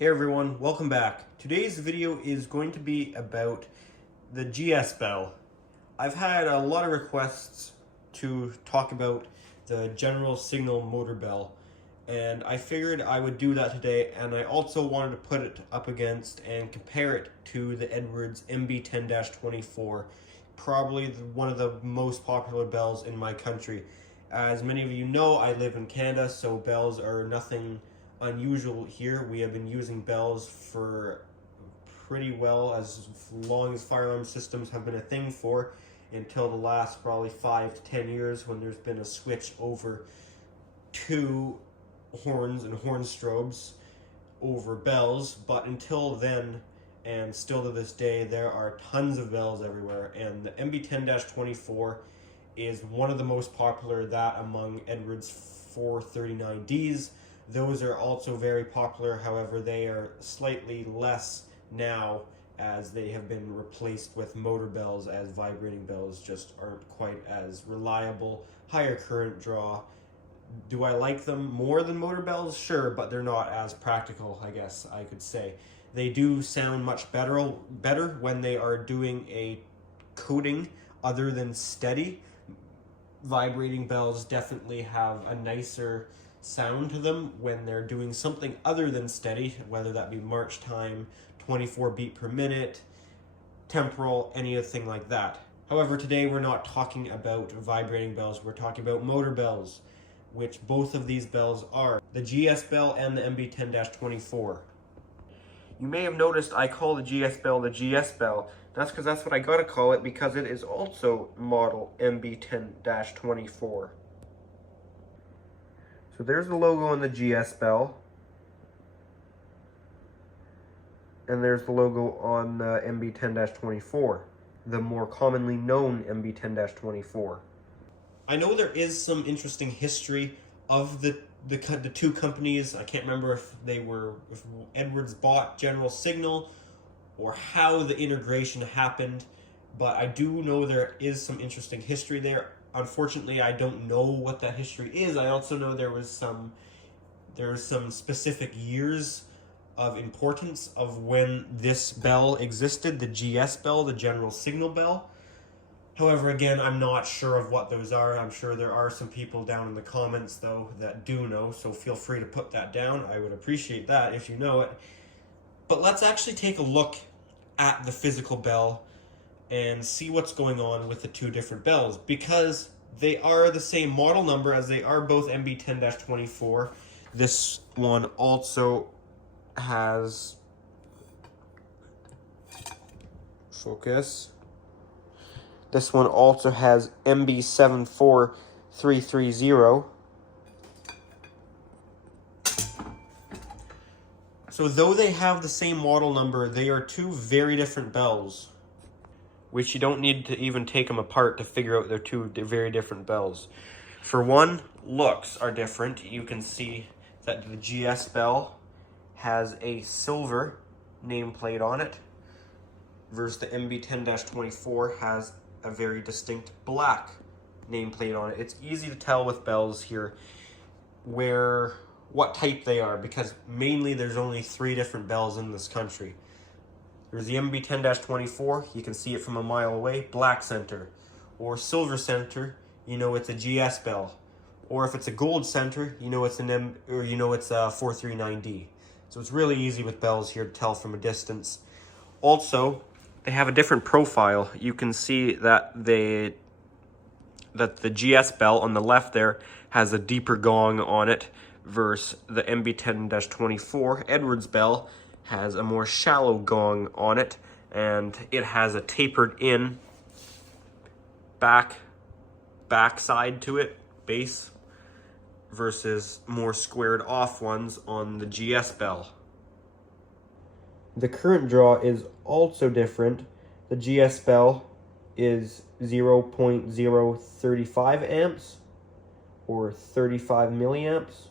Hey everyone, welcome back. Today's video is going to be about the Disassembly. I've had a lot of requests to talk about the general signal motor bell, and I figured I would do that today, and I also wanted to put it up against and compare it to the Edwards MB10-24, probably one of the most popular bells in my country. As many of you know, I live in Canada, so bells are nothing unusual here. We have been using bells for pretty well as long as fire alarm systems have been a thing for, until the last probably 5 to 10 years when there's been a switch over to horns and horn strobes over bells. But until then, and still to this day, there are tons of bells everywhere, and the MB10-24 is one of the most popular, that among Edwards 439Ds. Those are also very popular, however they are slightly less now as they have been replaced with motor bells, as vibrating bells just aren't quite as reliable, higher current draw. Do I like them more than motor bells? Sure, but they're not as practical, I guess I could say. They do sound much better when they are doing a coating other than steady. Vibrating bells definitely have a nicer sound to them when they're doing something other than steady, whether that be march time, 24 beat per minute, temporal, anything like that. However, today we're not talking about vibrating bells, we're talking about motor bells, which both of these bells are, the Disassembly and the MB10-24. You may have noticed I call the Disassembly the Disassembly. That's because that's what I gotta call it, because it is also model MB10-24. So there's the logo on the Disassembly, and there's the logo on the MB10-24, the more commonly known MB10-24. I know there is some interesting history of the two companies. I can't remember if Edwards bought General Signal or how the integration happened, but I do know there is some interesting history there. Unfortunately, I don't know what that history is. I also know there was some specific years of importance of when this bell existed, the GS bell, the General Signal bell. However, again, I'm not sure of what those are. I'm sure there are some people down in the comments, though, that do know, so feel free to put that down. I would appreciate that if you know it. But let's actually take a look at the physical bell and see what's going on with the two different bells, because they are the same model number, as they are both MB10-24. This one also has, focus, this one also has MB74330. So though they have the same model number, they are two very different bells, which you don't need to even take them apart to figure out they're two very different bells. For one, looks are different. You can see that the GS bell has a silver nameplate on it, versus the MB10-24 has a very distinct black nameplate on it. It's easy to tell with bells here what type they are, because mainly there's only 3 different bells in this country. There's the MB10-24, you can see it from a mile away, black center. Or silver center, you know it's a GS bell. Or if it's a gold center, you know it's a 439D. So it's really easy with bells here to tell from a distance. Also, they have a different profile. You can see that the GS bell on the left there has a deeper gong on it, versus the MB10-24 Edwards bell has a more shallow gong on it, and it has a tapered in back side to it, base, versus more squared off ones on the GS bell. The current draw is also different. The GS bell is 0.035 amps or 35 milliamps,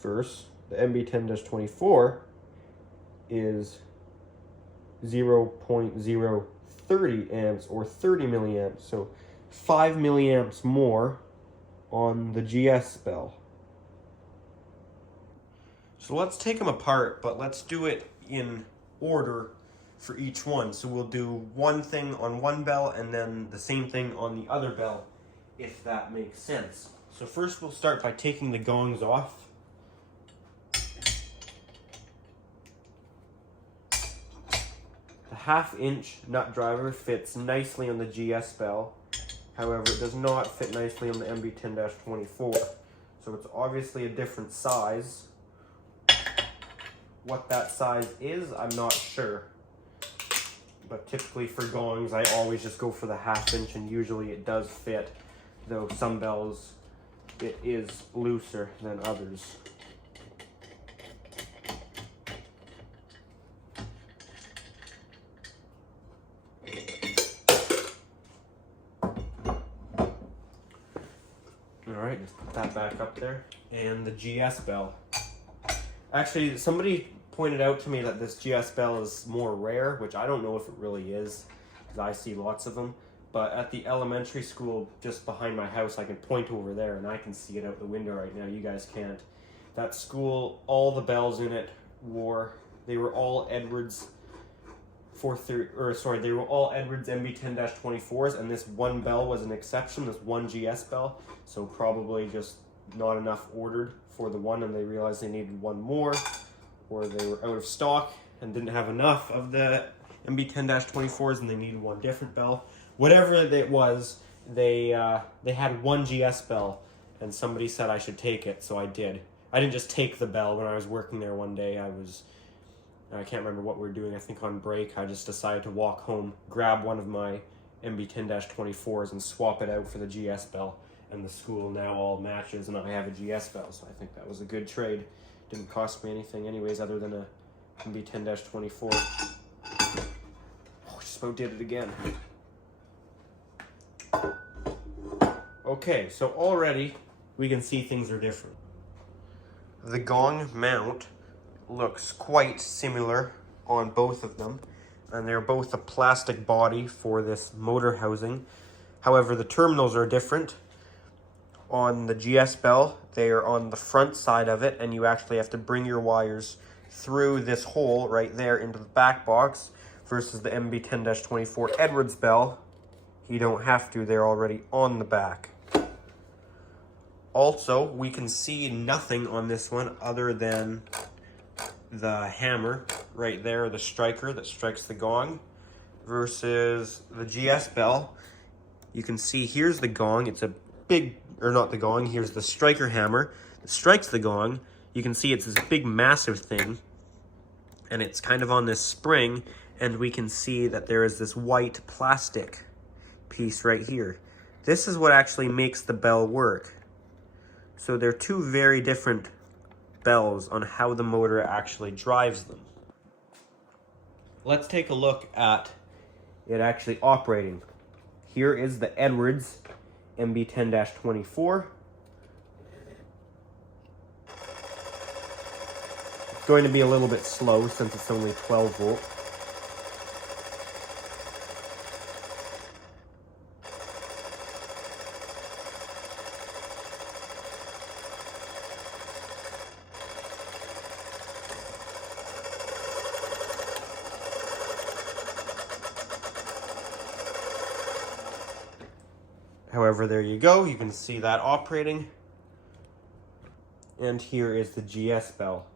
versus the MB10-24 is 0.030 amps or 30 milliamps, so 5 milliamps more on the GS bell. So let's take them apart, but let's do it in order for each one. So we'll do one thing on one bell and then the same thing on the other bell, if that makes sense. So first we'll start by taking the gongs off. The 1/2-inch nut driver fits nicely on the GS bell. However, it does not fit nicely on the MB10-24. So it's obviously a different size. What that size is, I'm not sure. But typically for gongs, I always just go for the 1/2-inch, and usually it does fit, though some bells it is looser than others. Alright, just put that back up there. And the GS bell. Actually, somebody pointed out to me that this GS bell is more rare, which I don't know if it really is, because I see lots of them. But at the elementary school just behind my house, I can point over there and I can see it out the window right now. You guys can't. That school, all the bells in it they were all Edwards they were all Edwards MB10-24s, and this one bell was an exception, this one GS bell. So probably just not enough ordered for the one, and they realized they needed one more, or they were out of stock and didn't have enough of the MB10-24s and they needed one different bell. Whatever it was, they had one GS bell, and somebody said I should take it, so I did. I didn't just take the bell. When I was working there one day, I can't remember what we were doing, I think on break, I just decided to walk home, grab one of my MB10-24s and swap it out for the GS bell. And the school now all matches, and I have a GS bell, so I think that was a good trade. Didn't cost me anything anyways, other than a MB10-24. Oh, just about did it again. Okay, so already we can see things are different. The gong mount looks quite similar on both of them, and they're both a plastic body for this motor housing. However, the terminals are different. On the GS bell, they are on the front side of it, and you actually have to bring your wires through this hole right there into the back box, versus the MB10-24 Edwards bell, you don't have to, they're already on the back. Also, we can see nothing on this one other than the hammer right there, the striker that strikes the gong, versus the GS bell. You can see here's the gong, it's a big, or not the gong, here's the striker hammer that strikes the gong. You can see it's this big massive thing, and it's kind of on this spring, and we can see that there is this white plastic piece right here. This is what actually makes the bell work. So they're two very different bells on how the motor actually drives them. Let's take a look at it actually operating. Here is the Edwards MB10-24. It's going to be a little bit slow since it's only 12 volt. However, there you go, you can see that operating. And here is the GS bell.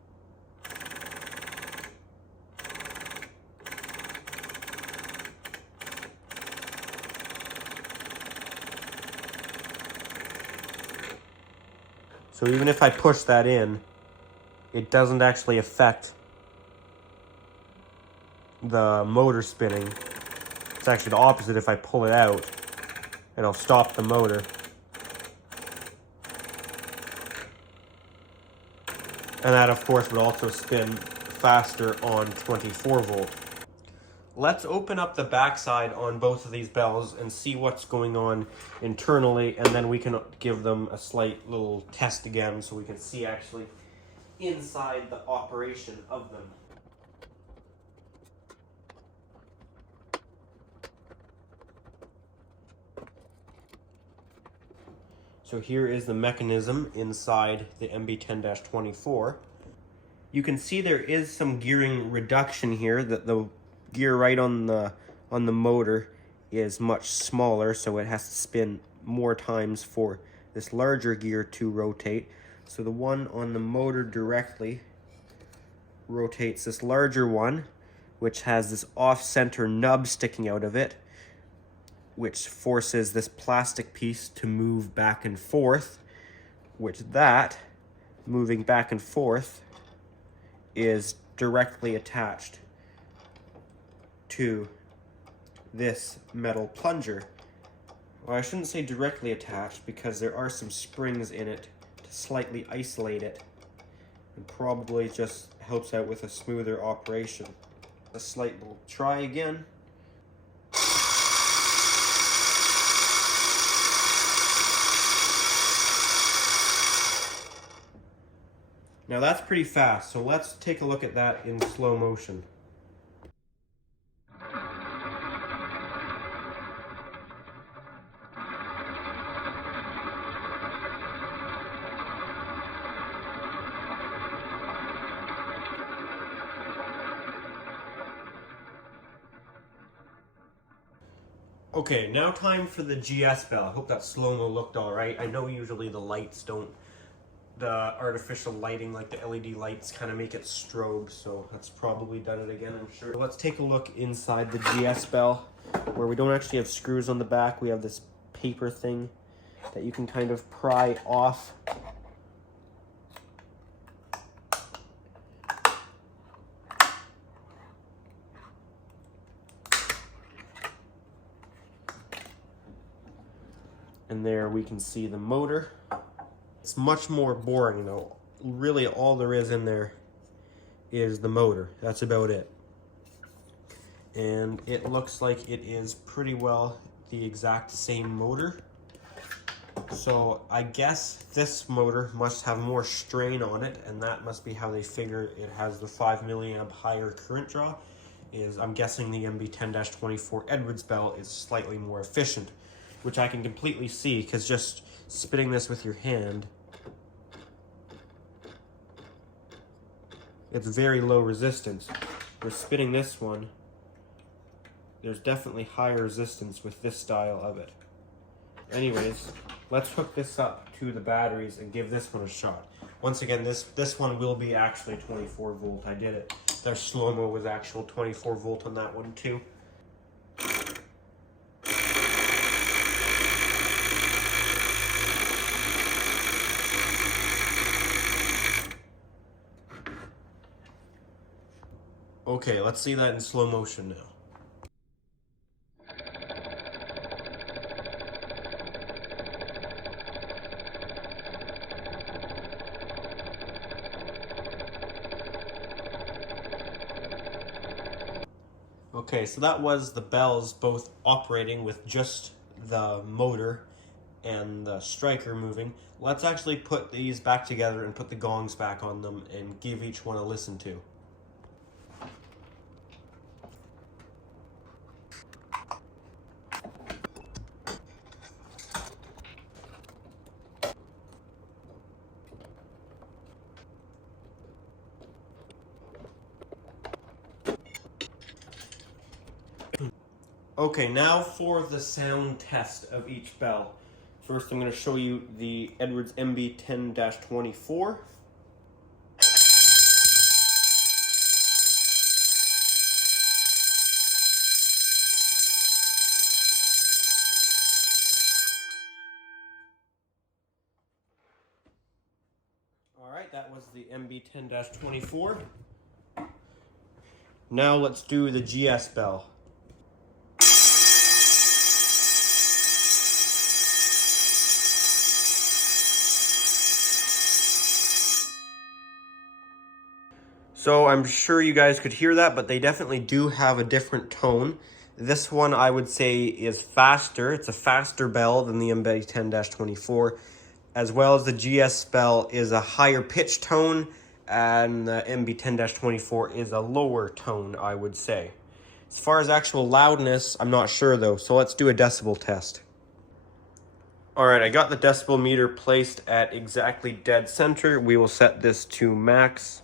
So even if I push that in, it doesn't actually affect the motor spinning. It's actually the opposite. If I pull it out, it'll stop the motor. And that, of course, would also spin faster on 24 volt. Let's open up the backside on both of these bells and see what's going on internally, and then we can give them a slight little test again so we can see actually inside the operation of them. So here is the mechanism inside the MB10-24. You can see there is some gearing reduction here, that the gear right on the motor is much smaller, so it has to spin more times for this larger gear to rotate. So the one on the motor directly rotates this larger one, which has this off-center nub sticking out of it, which forces this plastic piece to move back and forth, which that moving back and forth is directly attached to this metal plunger. Well, I shouldn't say directly attached, because there are some springs in it to slightly isolate it, and probably just helps out with a smoother operation. A slight little try again. Now that's pretty fast, so let's take a look at that in slow motion. Okay, now time for the GS bell. I hope that slow-mo looked alright. I know usually the lights don't, the artificial lighting like the LED lights kind of make it strobe, so that's probably done it again, I'm sure. Let's take a look inside the GS bell, where we don't actually have screws on the back. We have this paper thing that you can kind of pry off. And there we can see the motor. It's much more boring though. Really all there is in there is the motor. That's about it. And it looks like it is pretty well the exact same motor. So I guess this motor must have more strain on it, and that must be how they figure it has the 5 milliamp higher current draw. I'm guessing the MB10-24 Edwards bell is slightly more efficient, which I can completely see, because just spinning this with your hand, it's very low resistance. We're spinning this one, there's definitely higher resistance with this style of it. Anyways, let's hook this up to the batteries and give this one a shot. Once again, this one will be actually 24 volt. I did it. Their slow-mo was actual 24 volt on that one too. Okay, let's see that in slow motion now. Okay, so that was the bells both operating with just the motor and the striker moving. Let's actually put these back together and put the gongs back on them and give each one a listen to. Okay, now for the sound test of each bell. First, I'm going to show you the Edwards MB10-24. Alright, that was the MB10-24. Now let's do the GS bell. So I'm sure you guys could hear that, but they definitely do have a different tone. This one I would say is faster. It's a faster bell than the MB10-24, as well as the GS bell is a higher pitch tone, and the MB10-24 is a lower tone, I would say. As far as actual loudness, I'm not sure though, so let's do a decibel test. Alright, I got the decibel meter placed at exactly dead center. We will set this to max.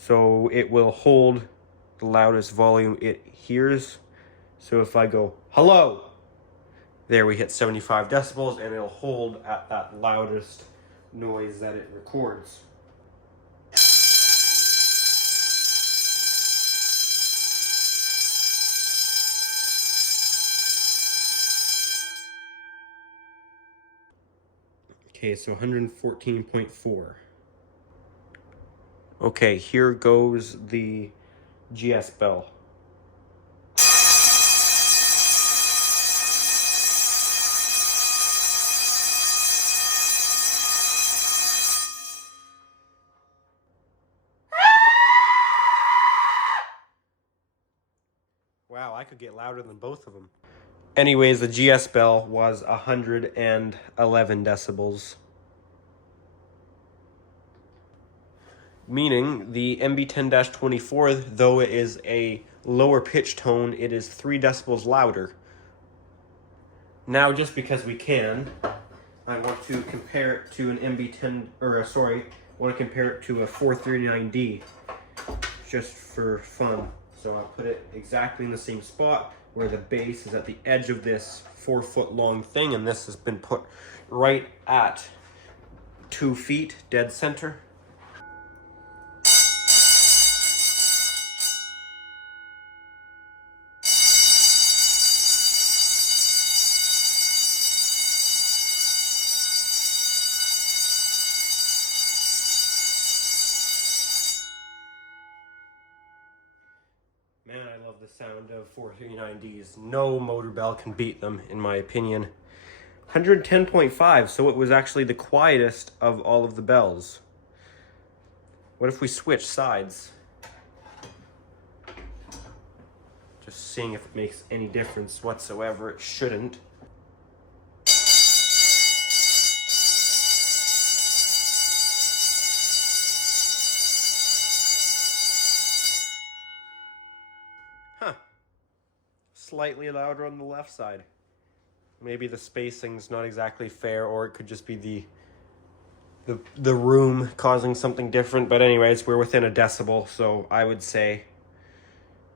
So it will hold the loudest volume it hears. So if I go, hello, there we hit 75 decibels, and it'll hold at that loudest noise that it records. Okay, so 114.4. Okay, here goes the GS bell. Wow, I could get louder than both of them. Anyways, the GS bell was 111 decibels. Meaning the MB10-24, though it is a lower pitch tone, it is 3 decibels louder. Now, just because we can, I want to compare it to an I want to compare it to a 439D, just for fun. So I'll put it exactly in the same spot where the bass is at the edge of this 4-foot long thing, and this has been put right at 2 feet, dead center. Man, I love the sound of 439Ds. No motor bell can beat them, in my opinion. 110.5, so it was actually the quietest of all of the bells. What if we switch sides? Just seeing if it makes any difference whatsoever. It shouldn't. Huh. Slightly louder on the left side. Maybe the spacing's not exactly fair, or it could just be the room causing something different. But anyways, we're within a decibel, so I would say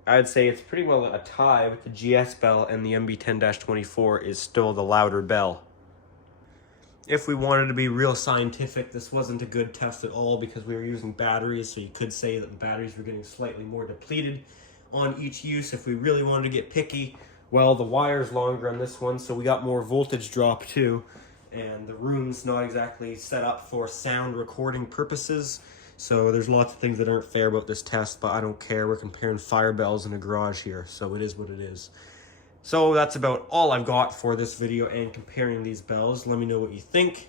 it's pretty well a tie with the GS bell, and the MB10-24 is still the louder bell. If we wanted to be real scientific, this wasn't a good test at all because we were using batteries, so you could say that the batteries were getting slightly more depleted on each use. If we really wanted to get picky, well, the wire's longer on this one, so we got more voltage drop too, and the room's not exactly set up for sound recording purposes, so there's lots of things that aren't fair about this test, but I don't care. We're comparing fire bells in a garage here, so it is what it is. So that's about all I've got for this video and comparing these bells. Let me know what you think.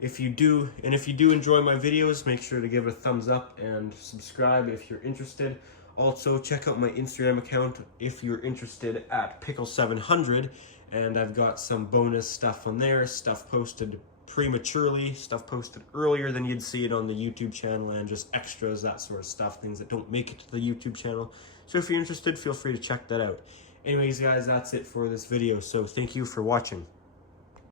If you do enjoy my videos, make sure to give it a thumbs up and subscribe if you're interested. Also, check out my Instagram account if you're interested at Pickle700, and I've got some bonus stuff on there, stuff posted prematurely, stuff posted earlier than you'd see it on the YouTube channel, and just extras, that sort of stuff, things that don't make it to the YouTube channel. So if you're interested, feel free to check that out. Anyways, guys, that's it for this video, so thank you for watching.